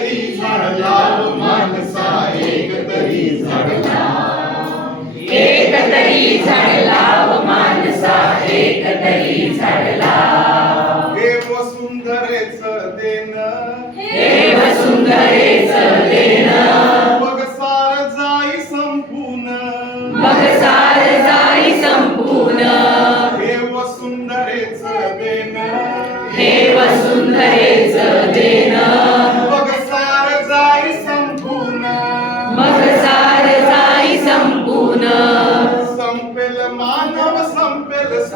तरी झाड लाव माणसा एक तरी झाड लाव. एक तरी झाड लाव माणसा एक तरी झाड लाव वसुंधरेच देण. हे वसुंधरेच देणं. मग सार जाई संपून. मग सार जाई संपून. हे वसुंधरेच देण. हे वसुंधरेच देणं.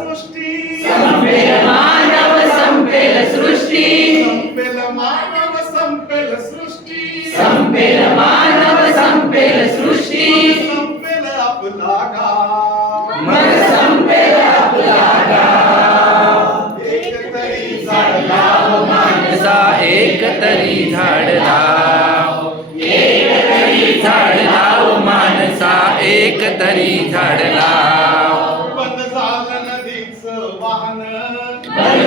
सृष्टी संपेल मानव संपेल सृष्टी संपेल मानव संपेल सृष्टी संपेल मानव संपेल सृष्टी संपेल आपला गाव मग संपेल आपला गाव एक तरी झाड लाव माणसा एक तरी झाड लाव एक तरी झाड झाड लाव माणसा एक तरी झाड लाव Bahanan.